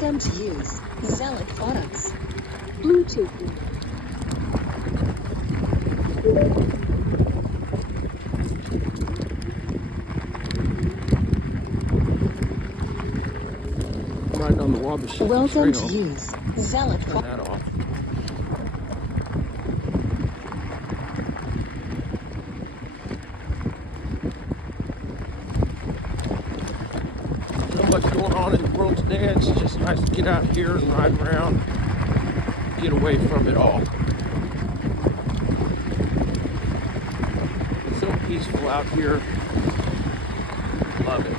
Welcome to use Zealot products. Bluetooth. Riding on the Wabashiki Welcome Trail. to use Zealot Turn products. that off. Not much going on in the world today. It's just nice to get out here and ride around, get away from it all. It's so peaceful out here. Love it.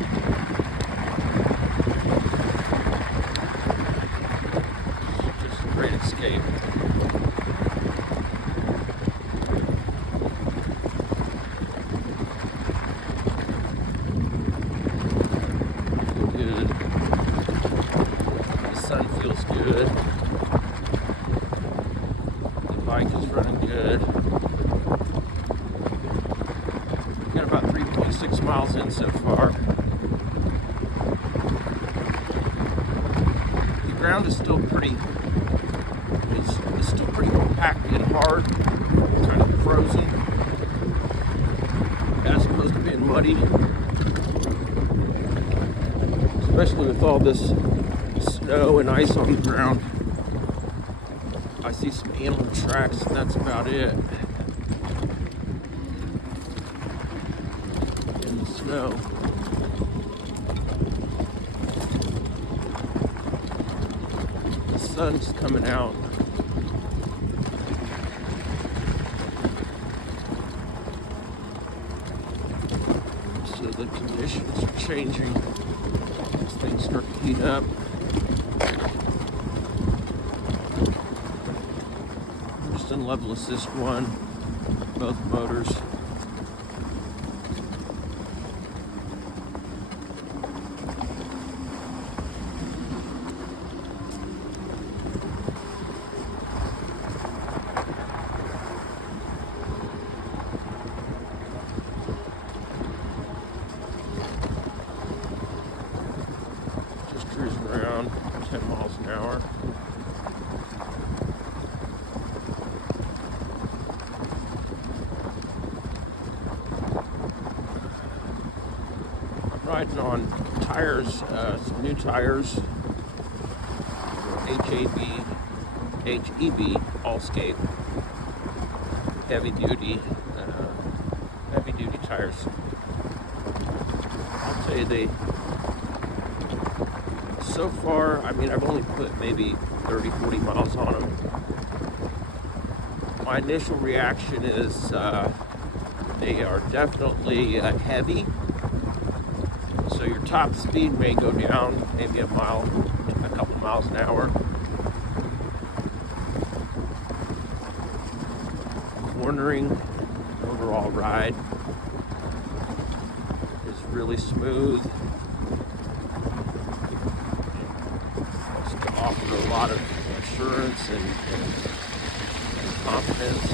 Just a great escape. Good. The sun feels good. The bike is running good. Got about 3.6 miles in so far. The ground is still pretty, it's still pretty packed and hard, kind of frozen, as opposed to being muddy. Especially with all this snow and ice on the ground. I see some animal tracks, and that's about it. In the snow. The sun's coming out. So the conditions are changing. Things start to heat up. I'm just in level assist 1, both motors. Cruising around 10 miles an hour. I'm riding on tires, some new tires, HEB Allscape, heavy duty tires. I'll tell you, so far, I mean, I've only put maybe 30-40 miles on them. My initial reaction is they are definitely heavy. So your top speed may go down maybe a couple miles an hour. Cornering, overall ride is really smooth. Offer a lot of assurance and confidence,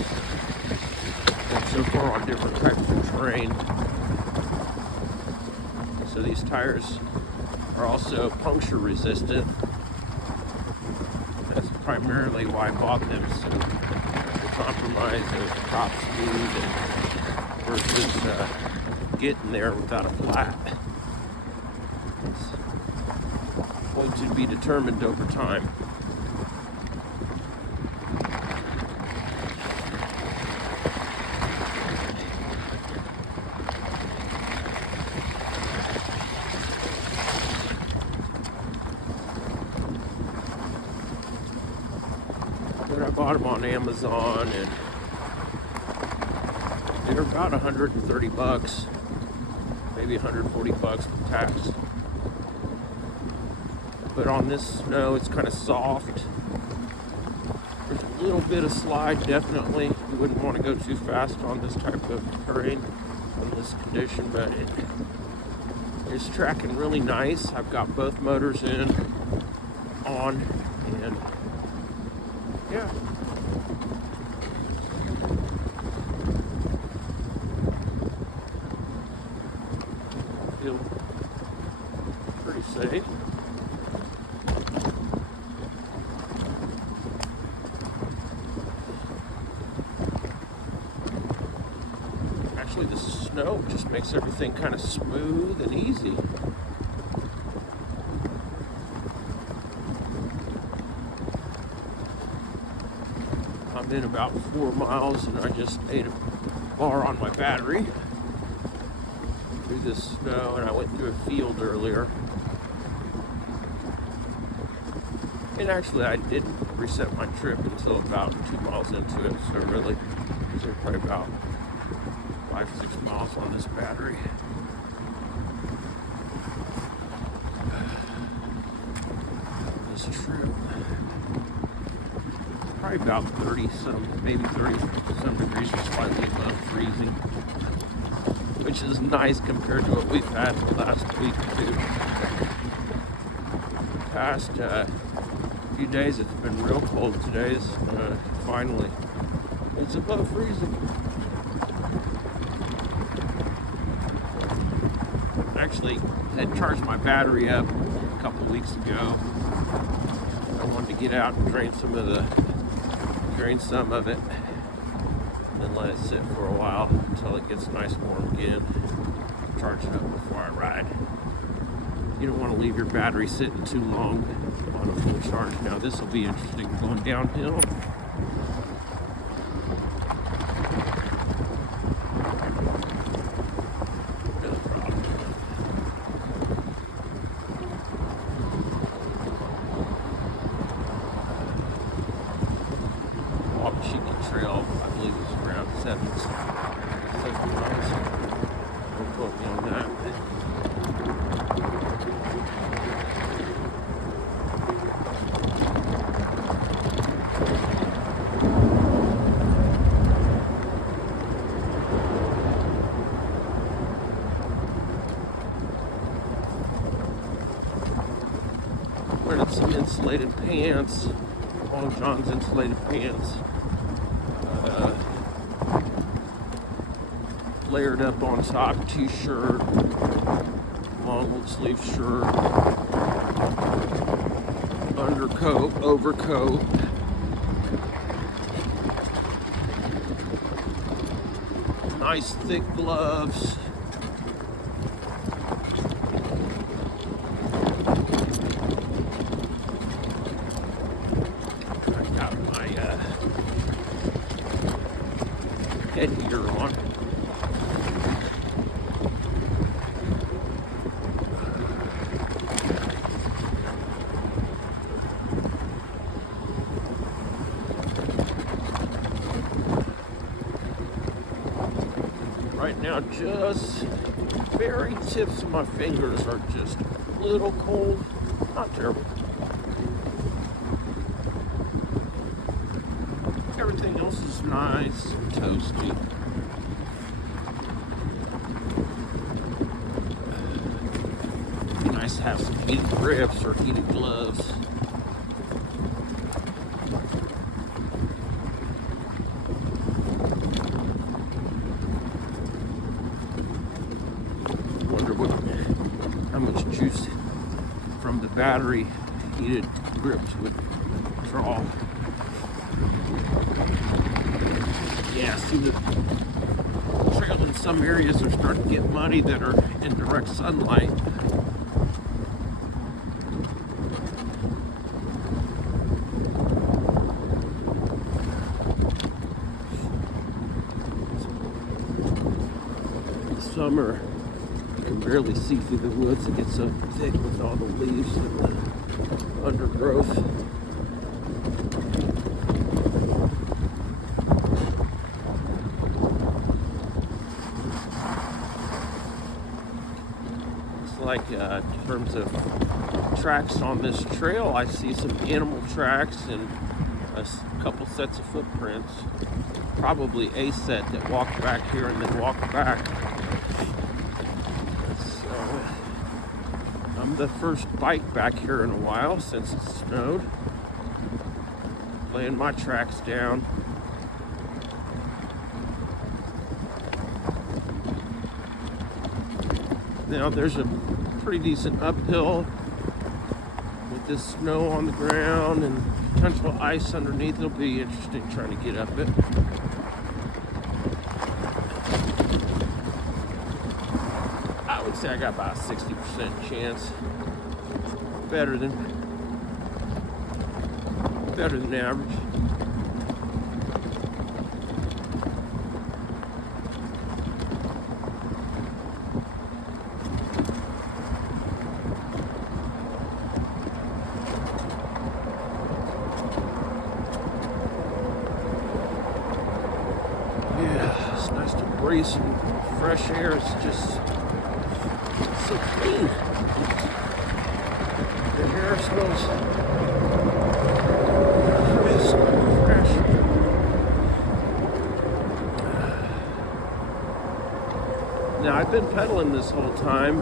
and so far on different types of terrain. So these tires are also puncture resistant. That's primarily why I bought them, so the compromise of top speed versus getting there without a flat. Going to be determined over time. But I bought them on Amazon, and they're about $130, maybe $140 with tax. But on this snow, it's kind of soft. There's a little bit of slide, definitely. You wouldn't want to go too fast on this type of terrain, in this condition, but it's tracking really nice. I've got both motors on, and yeah. Feel pretty safe. actually the snow just makes everything kind of smooth and easy. I'm in about 4 miles and I just ate a bar on my battery through the snow, and I went through a field earlier. And actually I didn't reset my trip until about 2 miles into it, so really, so probably about 5-6 miles on this battery. This trip, probably about 30 some, maybe 30 some degrees or slightly above freezing, which is nice compared to what we've had the last week or two. Past few days it's been real cold. Today's finally it's above freezing. Actually had charged my battery up a couple of weeks ago. I wanted to get out and drain some of it and then let it sit for a while until it gets nice and warm again. Charge it up before I ride. You don't want to leave your battery sitting too long on a full charge. Now this will be interesting going downhill. No problem. Wabashiki Trail, I believe it's around 7 miles. Don't quote me on that. Wearing some insulated pants, Long John's insulated pants, layered up on top t-shirt, long old sleeve shirt, undercoat, overcoat, nice thick gloves. Headgear on. Right now, just very tips of my fingers are just a little cold. Not terrible. Everything else is nice and toasty. Be nice to have some heated grips or heated gloves. Wonder how much juice from the battery heated grips would draw. Yeah, see the trail in some areas are starting to get muddy that are in direct sunlight. Summer, you can barely see through the woods. It gets so thick with all the leaves and the undergrowth. Like in terms of tracks on this trail, I see some animal tracks and a couple sets of footprints, probably a set that walked back here and then walked back. So I'm the first bike back here in a while since it snowed, laying my tracks down. Now there's a pretty decent uphill with this snow on the ground and potential ice underneath. It'll be interesting trying to get up it. say I got about a 60% chance. Better than average. Yeah, it's nice to breathe some fresh air. It's just so clean. The air smells crisp, fresh. Now I've been pedaling this whole time.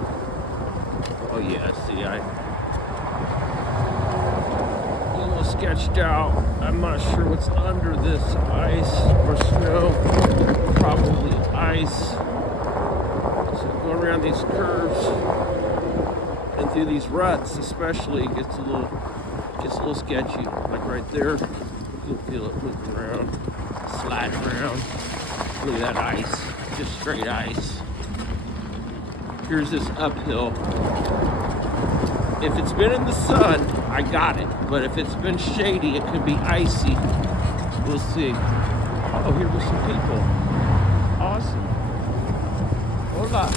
Oh yeah, see, a little sketched out. I'm not sure what's under this ice or snow. Probably ice. So going around these curves and through these ruts, especially, it gets a little sketchy. Like right there, you can feel it moving around, sliding around. Look at that ice, just straight ice. Here's this uphill. If it's been in the sun, I got it. But if it's been shady, it could be icy. We'll see. Oh, here were some people. Awesome. Hola.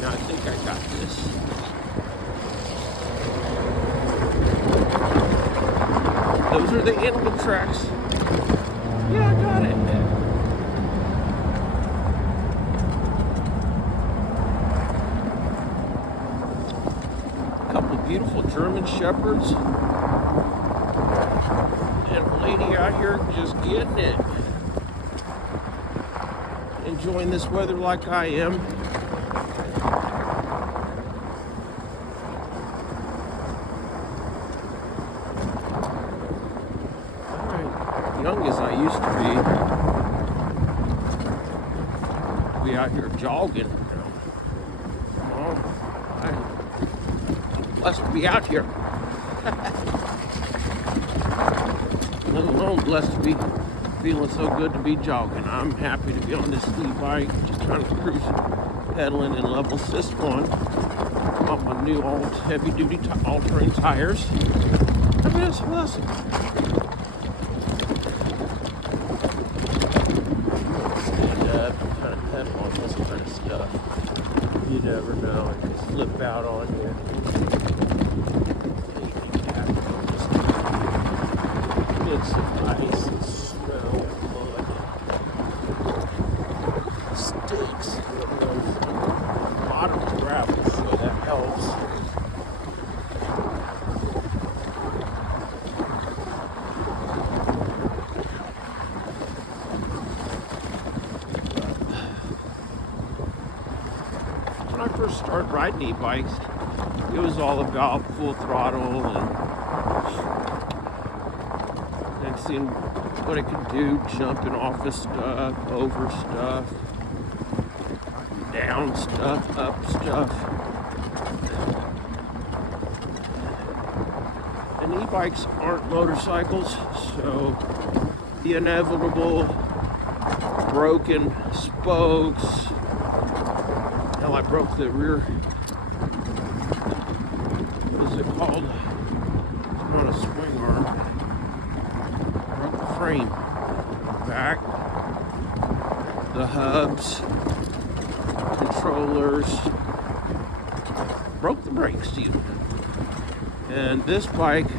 Now I think I got this. Those are the animal tracks. Yeah, I got it. Beautiful German shepherds and a lady out here just getting it, enjoying this weather like I am. Alright, young as I used to be out here jogging. Blessed to be out here. Let alone blessed to be feeling so good to be jogging. I'm happy to be on this e-bike, just trying to cruise, pedaling in level system on my new old heavy-duty all-terrain tires. I mean, it's a blessing. Stand up and kind of pedal on this kind of stuff. You never know, it can slip out on you. It's ice and snow, mud, sticks, bottom gravel, so that helps. When I first started riding e-bikes, it was all about full throttle and seeing what it could do, jumping off of stuff, over stuff, down stuff, up stuff. And e-bikes aren't motorcycles, so the inevitable broken spokes. Hell, I broke the rear, what is it called? It's not a swing arm. Frame back, the hubs, controllers, broke the brakes even. And this bike,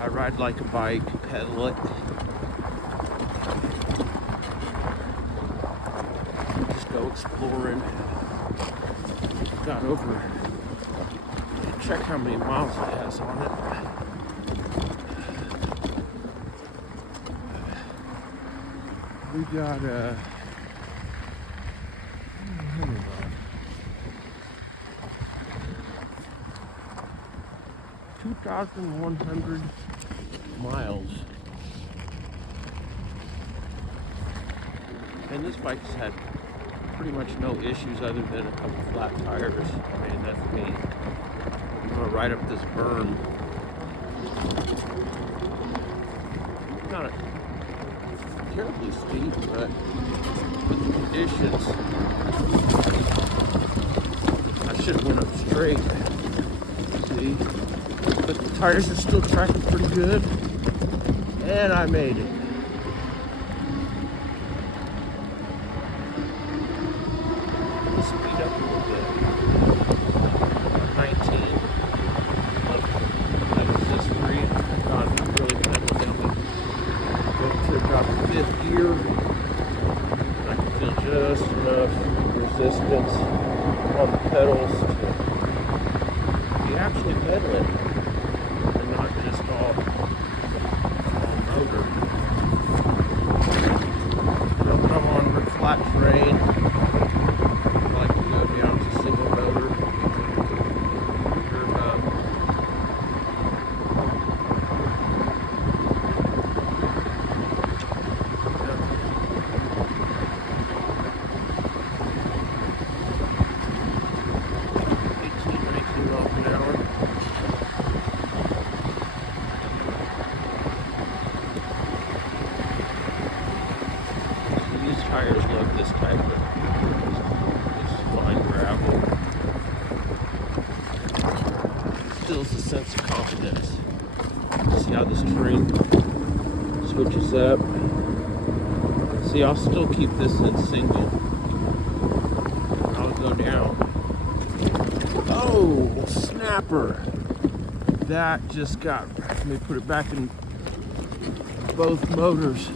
I ride like a bike, pedal it, just go exploring. Got over, check how many miles it has on it. We got 2,100 miles. And this bike's had pretty much no issues other than a couple flat tires. I mean, that's me. I'm gonna ride up this berm. Not a terribly steep, but with the conditions, I should have went up straight. See? But the tires are still tracking pretty good. And I made it. Let's speed up a little bit. 19. That was just free. God, really pedal down the road to about the 5th gear. I can feel just enough resistance on the pedals to be actually pedaling and not just all motor. So when I'm on flat terrain, I like to go down to single motor. Tires love this type of fine gravel. Instills a sense of confidence. See how this terrain switches up. See, I'll still keep this in single. I'll go down. Oh, snapper! That just got. Let me put it back in both motors.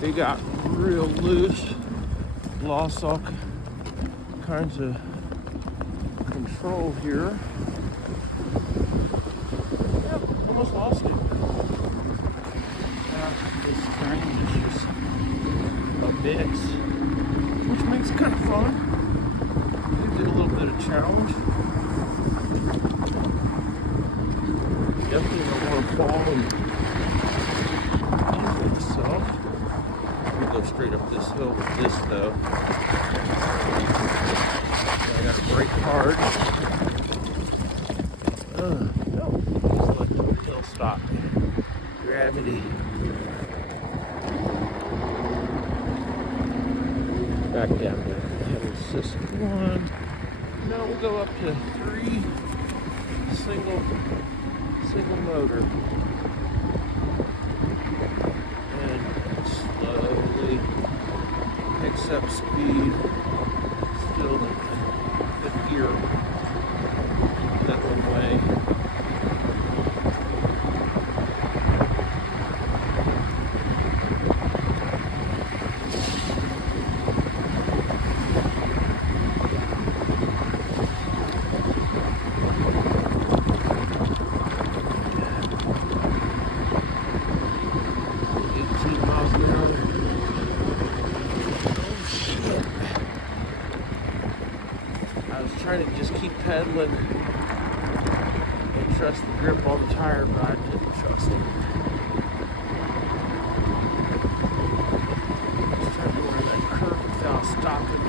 They got real loose, lost all kinds of control here. Yep, almost lost it. This train is just a mix, which makes it kind of fun. Gives it a little bit of challenge. Definitely don't want to fall and injure myself. Go straight up this hill with this though. I gotta brake hard. No, just let the hill stop. Gravity. Back down to Keteles system 1. Now we'll go up to 3 single motor. Picks up speed, still in 5th gear, that one way. Trying to just keep pedaling and trust the grip on the tire, but I didn't trust it. Just trying to go around that curve without stopping.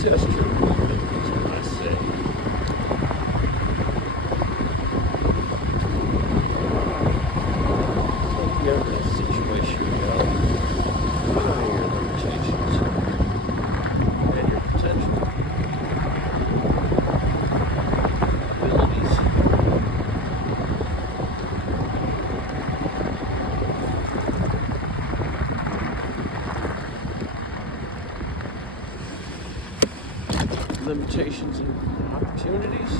Test your movement, is what I say. Situation, your limitations and your potential abilities. Limitations and opportunities.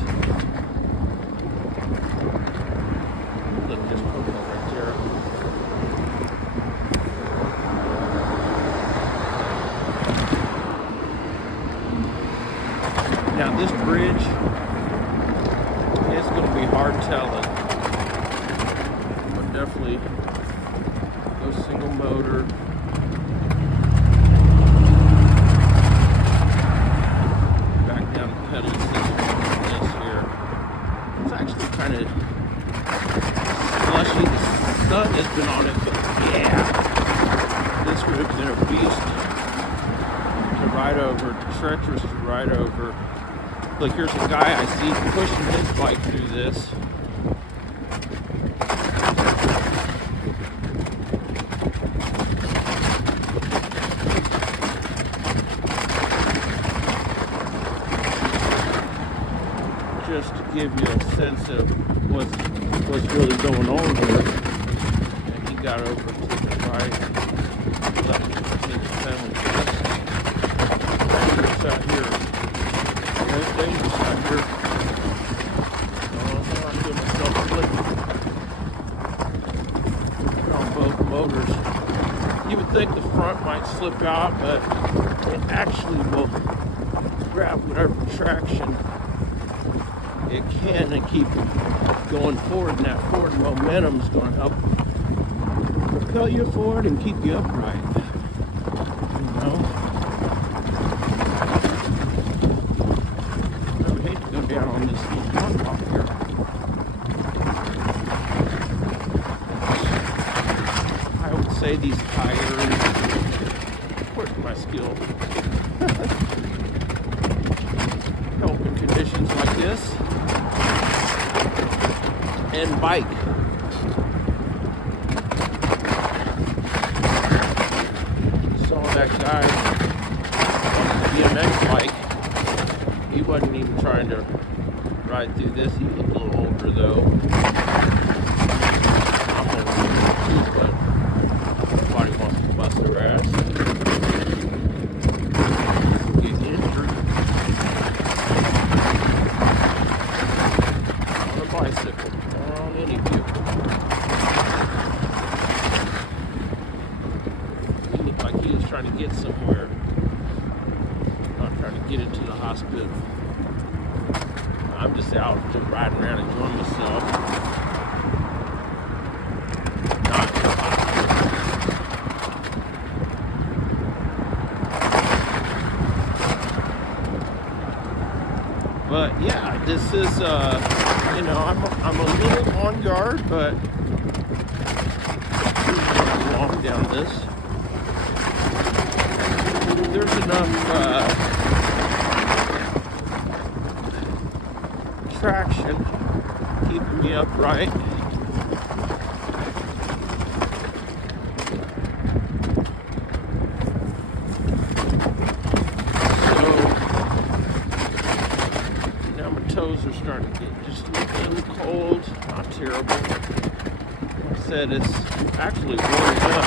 Look, just put that right there. Now this bridge is going to be hard telling, but definitely go single motor. Back down the pedals this here. It's actually kind of slushy. The sun has been on it, but yeah, this road's in a beast to ride over, treacherous to ride over. Look, here's a guy I see pushing his bike through this. Just to give you a sense of what's really going on here. And he got over to the right. Let me continue to family this. Dangerous out here. It's dangerous out here. Oh, I feel myself slipping on both motors. You would think the front might slip out, but it actually will grab whatever traction it can and keep going forward, and that forward momentum is going to help propel you forward and keep you upright. You know? I would hate to go down on this little front off here. I would say these tires, where's my skill? Help in conditions like this. And bike. Saw that guy on the BMX bike. He wasn't even trying to ride through this. He looked a little older though. I'm older too, but nobody wants to bust their ass. Get injured on a bicycle. Any vehicle. He looked like he was trying to get somewhere, not trying to get into the hospital. I'm just out just riding around enjoying myself. Not in the hospital. But yeah, this is you know, I'm a little on guard, but long down this. There's enough traction keeping me upright. Toes are starting to get just a little cold, not terrible. Like I said, it's actually warming up.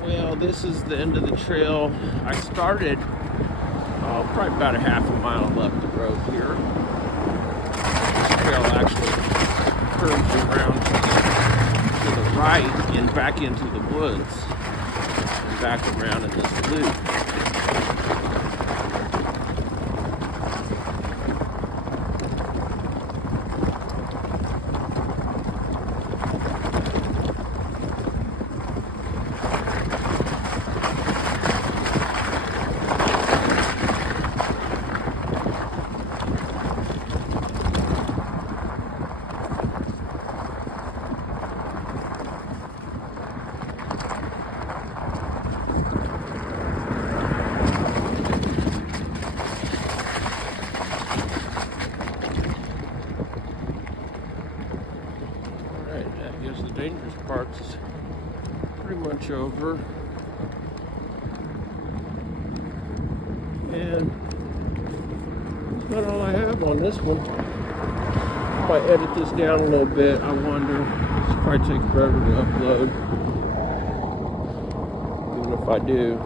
Well, this is the end of the trail. I started probably about a half a mile up the road here. This trail actually curves around to the right and back into the woods and back around in this loop. The dangerous part's pretty much over, and that's about all I have on this one. I might edit this down a little bit. I wonder. It's probably take forever to upload, even if I do.